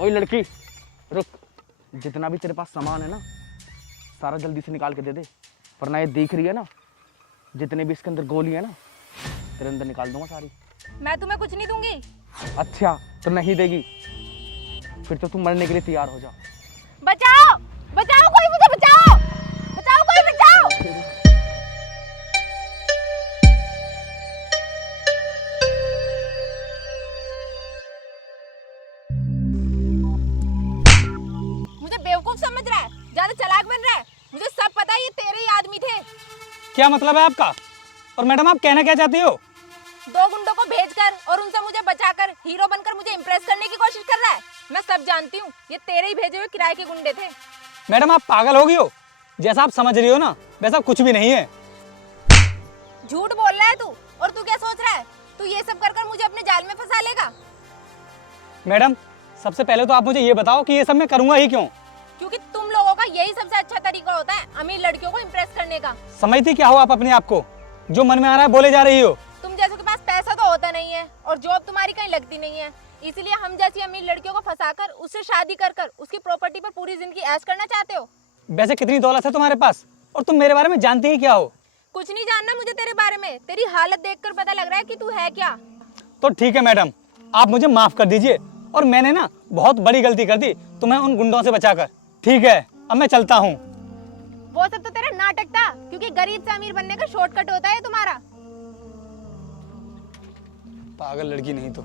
ओए लड़की रुक, जितना भी तेरे पास सामान है ना सारा जल्दी से निकाल के दे दे, वरना ये देख रही है ना जितने भी इसके अंदर गोली है ना तेरे अंदर निकाल दूंगा सारी। मैं तुम्हें कुछ नहीं दूंगी। अच्छा तो नहीं देगी, फिर तो तुम मरने के लिए तैयार हो जा। बचाओ बचाओ, कोई मुझे बचाओ, बचाओ कोई बचाओ। मुझे बेवकूफ समझ रहा है, ज्यादा चालाक बन रहा है। मुझे सब पता है ये तेरे ही आदमी थे। क्या मतलब है आपका? और मैडम आप कहना क्या चाहती हो? दो गुंडों को भेजकर और उनसे मुझे बचाकर हीरो बनकर मुझे इंप्रेस करने की कोशिश कर रहा है। मैं सब जानती हूँ, ये तेरे ही भेजे हुए किराए के गुंडे थे। मैडम आप पागल हो गई हो, जैसा आप समझ रही हो ना वैसा कुछ भी नहीं है। झूठ बोल रहा है तू, और तू क्या सोच रहा है? तू ये सब कर मुझे अपने जाल में फंसा लेगा? मैडम सबसे पहले तो आप मुझे ये बताओ कि ये सब मैं करूंगा ही क्यों? क्योंकि तुम लोगों का यही सबसे अच्छा तरीका होता है अमीर लड़कियों को इम्प्रेस करने का। समझती क्या हो आप अपने आप को? जो मन में आ रहा है बोले जा रही हो। तुम जैसों के पास पैसा तो होता नहीं है और जॉब तुम्हारी कहीं लगती नहीं है, इसीलिए हम जैसी अमीर लड़कियों को फंसाकर उससे शादी कर उसकी प्रॉपर्टी पर पूरी जिंदगी ऐश करना चाहते हो। वैसे कितनी दौलत है तुम्हारे पास, और तुम मेरे बारे में जानती ही क्या हो? कुछ नहीं जानना मुझे तेरे बारे में, तेरी हालत देखकर पता लग रहा है कि तू है क्या। तो ठीक है मैडम, आप मुझे माफ कर दीजिए, और मैंने ना बहुत बड़ी गलती कर दी तुम्हें उन गुंडों से बचाकर। ठीक है अब मैं चलता हूँ। वो सब तो तेरा नाटक था, क्योंकि गरीब से अमीर बनने का शॉर्टकट होता है तुम्हारा। पागल लड़की नहीं तो।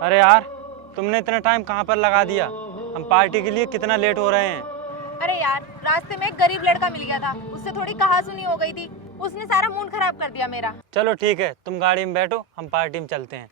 अरे यार तुमने इतना टाइम कहाँ पर लगा दिया? हम पार्टी के लिए कितना लेट हो रहे हैं। अरे यार रास्ते में एक गरीब लड़का मिल गया था, उससे थोड़ी कहा सुनी हो गई थी, उसने सारा मूड खराब कर दिया मेरा। चलो ठीक है, तुम गाड़ी में बैठो, हम पार्टी में चलते हैं।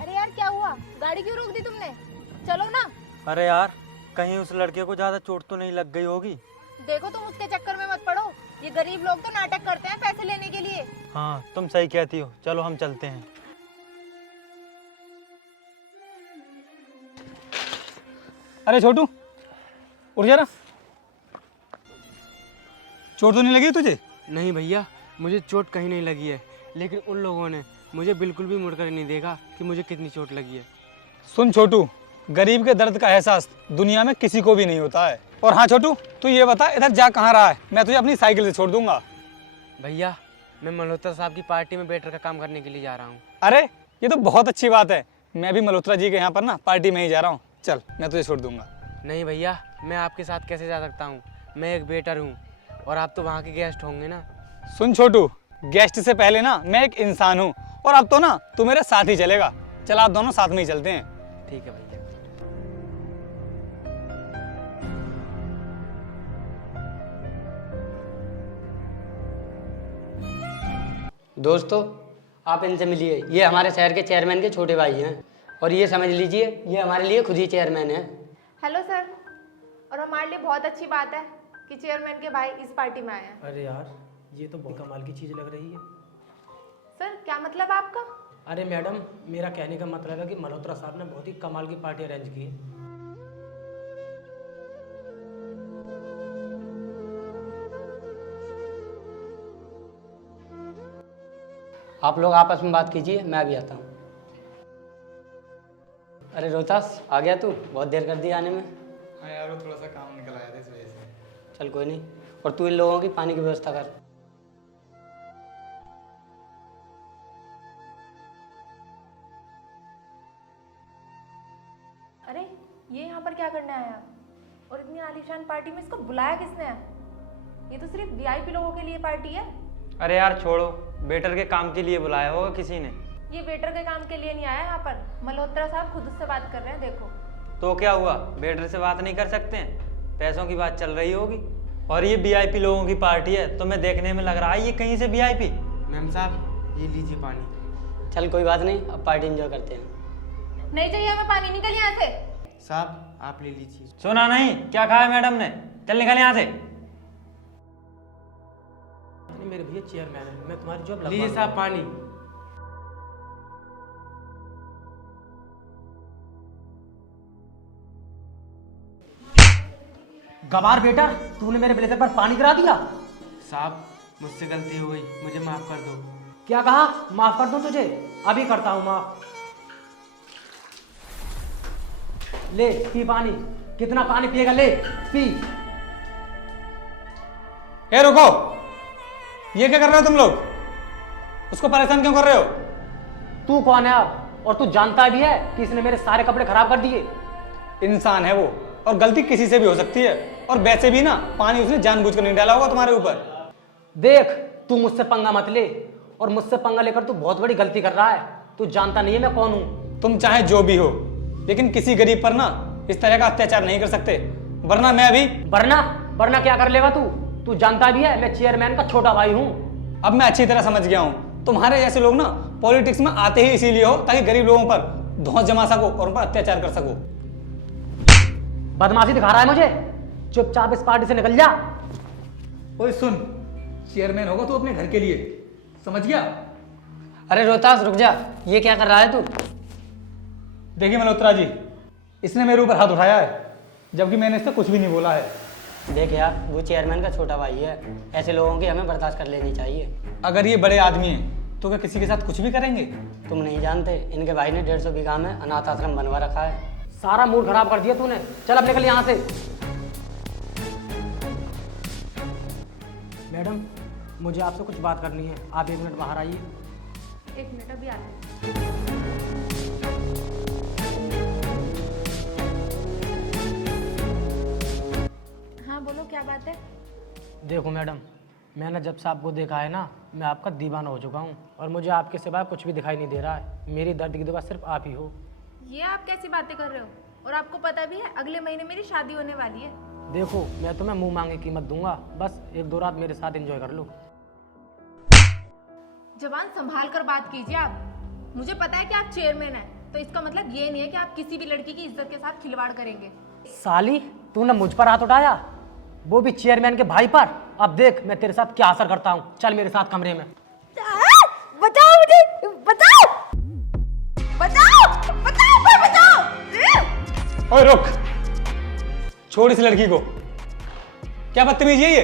अरे यार क्या हुआ, गाड़ी क्यों रोक दी तुमने? चलो ना। अरे यार कहीं उस लड़के को ज्यादा चोट तो नहीं लग गई होगी? देखो तुम उसके चक्कर में मत पड़ो, ये गरीब लोग तो नाटक करते हैं पैसे लेने के लिए। हाँ तुम सही कहती हो, चलो हम चलते हैं। अरे छोटू उठ जा रहा, चोट तो नहीं लगी तुझे? नहीं भैया, मुझे चोट कहीं नहीं लगी है, लेकिन उन लोगों ने मुझे बिल्कुल भी मुड़कर नहीं देखा कि मुझे कितनी चोट लगी है। सुन छोटू, गरीब के दर्द का एहसास दुनिया में किसी को भी नहीं होता है। और हाँ छोटू, तू ये बता इधर जा कहाँ रहा है? मैं तुझे अपनी साइकिल से छोड़ दूंगा। भैया मैं मल्होत्रा साहब की पार्टी में वेटर का काम करने के लिए जा रहा हूँ। अरे ये तो बहुत अच्छी बात है, मैं भी मल्होत्रा जी के यहाँ पर ना पार्टी में ही जा रहा हूँ। चल मैं तुझे छोड़ दूंगा। नहीं भैया, मैं आपके साथ कैसे जा सकता हूँ? मैं एक वेटर हूँ और आप तो वहाँ के गेस्ट होंगे ना। सुन छोटू, गेस्ट से पहले ना मैं एक इंसान हूँ, और अब तो ना तू मेरे साथ ही चलेगा। चल आप दोनों साथ में ही चलते हैं। ठीक है भैया। दोस्तों आप इनसे मिलिए, ये हमारे शहर के चेयरमैन के छोटे भाई हैं, और ये समझ लीजिए ये हमारे लिए खुद ही चेयरमैन है। हेलो सर, और हमारे लिए बहुत अच्छी बात है कि चेयरमैन के भाई इस पार्टी में आए हैं। अरे यार ये तो बहुत कमाल की चीज़ लग रही है। सर क्या मतलब आपका? अरे मैडम, मेरा कहने का मतलब है कि मल्होत्रा साहब ने बहुत ही कमाल की पार्टी अरेंज की है। आप लोग आपस में बात कीजिए, मैं अभी आता हूँ। अरे रोहतास आ गया तू? बहुत देर कर दी आने में। हाँ यार वो थोड़ा सा काम निकल आया था इस वजह से। चल कोई नहीं, और तू इन लोगों की पानी की व्यवस्था कर। अरे ये यहाँ पर क्या करने आया, और इतनी आलीशान पार्टी में इसको बुलाया किसने है? ये तो सिर्फ वीआईपी लोगों के लिए पार्टी है। अरे यार छोड़ो, वेटर के काम के लिए बुलाया होगा किसी ने। ये वेटर के काम के लिए नहीं आया यहाँ पर, मल्होत्रा साहब खुद उससे बात कर रहे हैं। देखो तो क्या हुआ, वेटर से बात नहीं कर सकते हैं? पैसों की बात चल रही होगी। और ये वीआईपी लोगों की पार्टी है, तो मैं देखने में लग रहा है ये कहीं से वीआईपी। मैम साहब ये लीजिए पानी। चल कोई बात नहीं, अब पार्टी एंजॉय करते हैं। नहीं चाहिए हमें पानी, निकल यहाँ से। साहब आप ले लीजिए। सुना नहीं क्या कहा है मैडम ने? चल निकल यहाँ से। नहीं मेरे भैया चेयरमैन है, मैं तुम्हारी जॉब लगवा लीजिए दूंगा। साहब पानी। गवार बेटा, तूने मेरे ब्लेजर पर पानी गिरा दिया। साहब मुझसे गलती हो गई, मुझे माफ़ कर दो। क्या कहा? माफ कर दूं तुझे? अभी करता हूँ माफ। ले पी पानी। कितना पानी पिएगा? ले पी। ए रुको, ये क्या कर रहे हो तुम लोग? उसको परेशान क्यों कर रहे हो? तू कौन है अब? और तू जानता भी है कि इसने मेरे सारे कपड़े खराब कर दिए। इंसान है वो, और गलती किसी से भी हो सकती है। और वैसे भी ना, पानी उसने जानबूझकर नहीं डाला होगा तुम्हारे ऊपर। देख, तू मुझसे पंगा मत ले, और मुझसे पंगा लेकर तू बहुत बड़ी गलती कर रहा है। तू जानता नहीं है मैं कौन हूँ। तुम चाहे जो भी हो, लेकिन किसी गरीब पर ना इस तरह का अत्याचार नहीं कर सकते, वरना मैं अभी। वरना क्या कर लेगा तू? तू जानता भी है मैं चेयरमैन का छोटा भाई हूँ। अब मैं अच्छी तरह समझ गया हूँ, तुम्हारे जैसे लोग ना पॉलिटिक्स में आते ही इसीलिए हो ताकि गरीब लोगों पर धौंस जमा सको और उन पर अत्याचार कर सको। बदमाशी दिखा रहा है मुझे? चुपचाप इस पार्टी से निकल जा। ओए सुन, चेयरमैन होगा तो अपने घर के लिए, समझ गया? अरे रोहतास रुक जा, ये क्या कर रहा है तू? देखिए मल्होत्रा जी, इसने मेरे ऊपर हाथ उठाया है, जबकि मैंने इससे कुछ भी नहीं बोला है। देख यार, वो चेयरमैन का छोटा भाई है, ऐसे लोगों की हमें बर्दाश्त कर लेनी चाहिए। अगर ये बड़े आदमी हैं तो क्या किसी के साथ कुछ भी करेंगे? तुम नहीं जानते, इनके भाई ने 150 बीघा में अनाथ आश्रम बनवा रखा है। सारा मूड खराब कर दिया तूने। चल अब निकल यहाँ से। मैडम, मुझे आपसे कुछ बात करनी है। आप 1 मिनट बाहर आइए। 1 मिनट अभी आते हैं। हाँ बोलो, क्या बात है? देखो मैडम, मैंने जब से आपको देखा है ना, मैं आपका दीवाना हो चुका हूँ, और मुझे आपके सिवाय कुछ भी दिखाई नहीं दे रहा है। मेरी दर्द की दवा सिर्फ आप ही हो। ये आप कैसी बातें कर रहे हो? और आपको पता भी है अगले महीने मेरी शादी होने वाली है। देखो, मैं तुम्हें मुंह मांगे कीमत दूंगा, बस 1-2 रात मेरे साथ एंजॉय कर लो। जबान संभाल कर बात कीजिए आप। मुझे पता है कि आप चेयरमैन हैं, तो इसका मतलब ये नहीं है कि आप किसी भी लड़की की इज्जत के साथ खिलवाड़ करेंगे। साली, तूने मुझ पर हाथ उठाया, वो भी चेयरमैन के भाई पर। अब देख मैं तेरे साथ क्या असर करता हूँ। चल मेरे साथ कमरे में। बचाओ मुझे, बचाओ, बचाओ, बचाओ, पर बचाओ। ओए रुक, छोड़ इस लड़की को। क्या बदतमीजी है ये?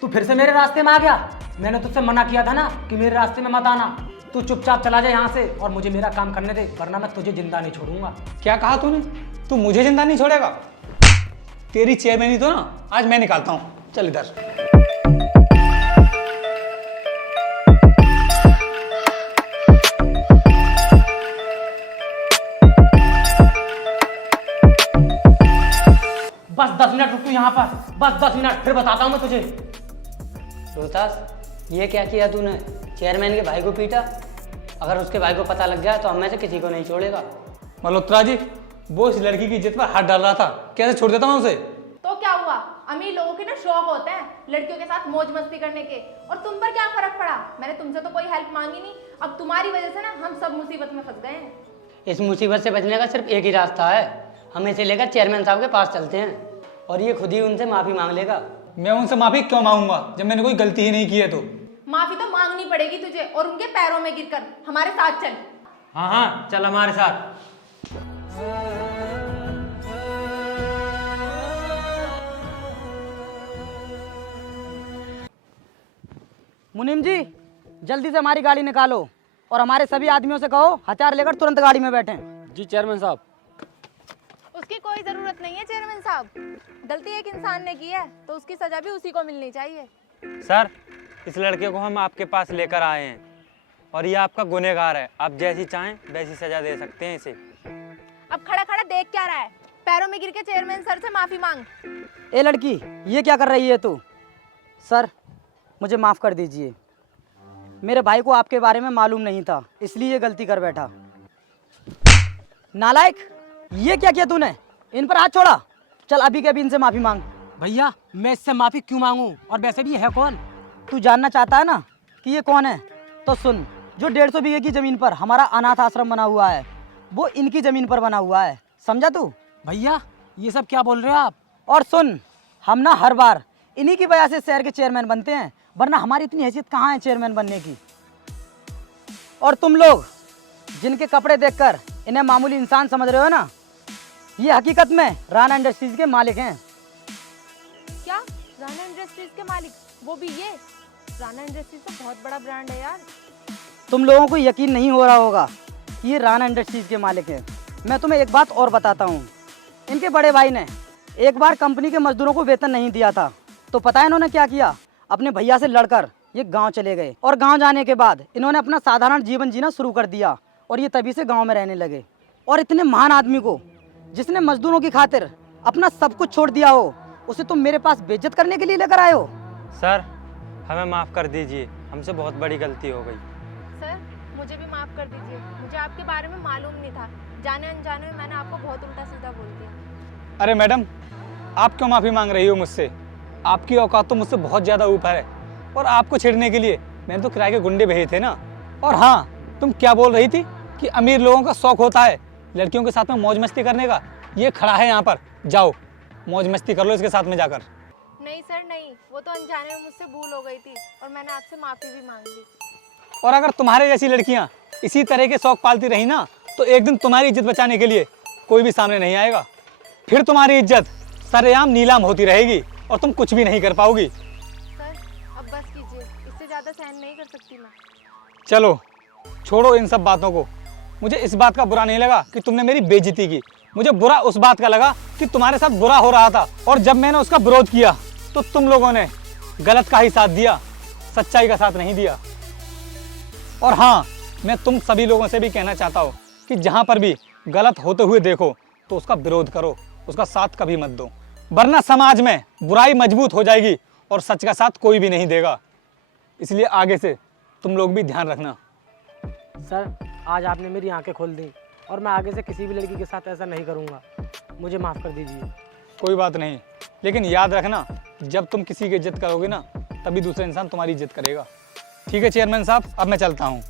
तू फिर से मेरे रास्ते में आ गया। मैंने तुझसे मना किया था ना कि मेरे रास्ते में मत आना। तू चुपचाप चला जा यहाँ से, और मुझे मेरा काम करने दे, वरना मैं तुझे जिंदा नहीं छोड़ूंगा। क्या कहा तूने? तू मुझे जिंदा नहीं छोड़ेगा? तेरी चेयरमैनी तो ना आज मैं निकालता हूँ। चल इधर। बस 10 मिनट रुक तू यहाँ पर, बस 10 मिनट, फिर बताता हूँ मैं तुझे। रोहतास, ये क्या किया तूने? चेयरमैन के भाई को पीटा। अगर उसके भाई को पता लग गया तो हम में से किसी को नहीं छोड़ेगा। मल्होत्रा जी, वो इस लड़की की इज्जत पर हाथ डाल रहा था, कैसे छोड़ देता मैं उसे? तो क्या हुआ? अमीर लोगों के ना शौक होते हैं लड़कियों के साथ मौज मस्ती करने के, और तुम पर क्या फर्क पड़ा? मैंने तुमसे तो कोई हेल्प मांगी नहीं। अब तुम्हारी वजह से ना हम सब मुसीबत में फंस गए हैं। इस मुसीबत से बचने का सिर्फ एक ही रास्ता है, हम इसे लेकर चेयरमैन साहब के पास चलते हैं, और ये खुद ही उनसे माफ़ी मांग लेगा। मैं उनसे माफी क्यों मांगूंगा जब मैंने कोई गलती ही नहीं की है? तो माफी तो मांगनी पड़ेगी तुझे, और उनके पैरों में गिरकर। हमारे साथ चल। हाँ हाँ चल हमारे साथ। मुनीम जी, जल्दी से हमारी गाड़ी निकालो, और हमारे सभी आदमियों से कहो हथियार लेकर तुरंत गाड़ी में बैठें। जी चेयरमैन साहब। उसकी कोई जरूरत नहीं है चेयरमैन साहब। गलती एक इंसान ने की है तो उसकी सजा भी उसी को मिलनी चाहिए। सर, इस लड़के को हम आपके पास लेकर आए हैं, और ये आपका गुनहगार है। आप जैसी चाहें वैसी सजा दे सकते हैं इसे। अब खड़ा खड़ा देख क्या रहा है? पैरों में गिर के चेयरमैन सर से माफी मांग। ए लड़की, ये क्या कर रही है तू? सर, मुझे माफ़ कर दीजिए, मेरे भाई को आपके बारे में मालूम नहीं था, इसलिए ये गलती कर बैठा। नालायक, ये क्या किया तूने? इन पर हाथ छोड़ा। चल अभी के अभी इनसे माफ़ी मांग। भैया, मैं इससे माफ़ी क्यों मांगूं? और वैसे भी ये है कौन? तू जानना चाहता है ना कि ये कौन है? तो सुन, जो 150 बीघे की ज़मीन पर हमारा अनाथ आश्रम बना हुआ है, वो इनकी ज़मीन पर बना हुआ है, समझा तू? भैया, ये सब क्या बोल रहे हो आप? और सुन, हम ना हर बार इन्हीं की वजह से शहर के चेयरमैन बनते हैं, वरना हमारी इतनी हैसियत कहाँ है चेयरमैन बनने की। और तुम लोग जिनके कपड़े देखकर इन्हें मामूली इंसान समझ रहे हो ना, ये हकीकत में राणा इंडस्ट्रीज के मालिक हैं। क्या राणा इंडस्ट्रीज के मालिक? वो भी ये? राणा इंडस्ट्रीज तो बहुत बड़ा ब्रांड है यार। तुम लोगों को यकीन नहीं हो रहा होगा कि ये राणा इंडस्ट्रीज के मालिक हैं। मैं तुम्हें एक बात और बताता हूँ। इनके बड़े भाई ने एक बार कंपनी के मजदूरों को वेतन नहीं दिया था, तो पता है इन्होंने क्या किया? अपने भैया से लड़कर ये गांव चले गए, और गांव जाने के बाद इन्होंने अपना साधारण जीवन जीना शुरू कर दिया, और ये तभी से गांव में रहने लगे। और इतने महान आदमी को, जिसने मजदूरों की खातिर अपना सब कुछ छोड़ दिया हो, उसे तुम मेरे पास बेइज्जत करने के लिए लेकर आए हो? सर हमें माफ़ कर दीजिए, हमसे बहुत बड़ी गलती हो गई। सर मुझे भी माफ़ कर दीजिए, मुझे आपके बारे में मालूम नहीं था। जाने अनजाने में मैंने आपको बहुत उल्टा सीधा बोल दिया। अरे मैडम, आप क्यों माफ़ी मांग रही हो मुझसे? आपकी औकात तो मुझसे बहुत ज़्यादा ऊपर है, और आपको छेड़ने के लिए मैंने तो किराए के गुंडे भेजे थे ना। और हाँ, तुम क्या बोल रही थी कि अमीर लोगों का शौक होता है लड़कियों के साथ में मौज मस्ती करने का? ये खड़ा है यहाँ पर, जाओ मौज मस्ती कर लो इसके साथ में जाकर। नहीं सर नहीं, वो तो अनजाने में मुझसे भूल हो गई थी, और मैंने आपसे माफ़ी भी मांग ली। और अगर तुम्हारे जैसी लड़कियाँ इसी तरह के शौक पालती रही ना, तो एक दिन तुम्हारी इज्जत बचाने के लिए कोई भी सामने नहीं आएगा। फिर तुम्हारी इज्जत सरेआम नीलाम होती रहेगी और तुम कुछ भी नहीं कर पाओगी। सर अब बस कीजिए, इससे ज़्यादा सहन नहीं कर सकती मैं। चलो छोड़ो इन सब बातों को। मुझे इस बात का बुरा नहीं लगा कि तुमने मेरी बेइज्जती की, मुझे बुरा उस बात का लगा कि तुम्हारे साथ बुरा हो रहा था, और जब मैंने उसका विरोध किया तो तुम लोगों ने गलत का ही साथ दिया, सच्चाई का साथ नहीं दिया। और हाँ, मैं तुम सभी लोगों से भी कहना चाहता हूँ कि जहाँ पर भी गलत होते हुए देखो तो उसका विरोध करो, उसका साथ कभी मत दो, वरना समाज में बुराई मजबूत हो जाएगी और सच का साथ कोई भी नहीं देगा। इसलिए आगे से तुम लोग भी ध्यान रखना। सर आज आपने मेरी आंखें खोल दी, और मैं आगे से किसी भी लड़की के साथ ऐसा नहीं करूँगा। मुझे माफ़ कर दीजिए। कोई बात नहीं, लेकिन याद रखना, जब तुम किसी की इज्जत करोगे ना, तभी दूसरा इंसान तुम्हारी इज्जत करेगा। ठीक है चेयरमैन साहब, अब मैं चलता हूँ।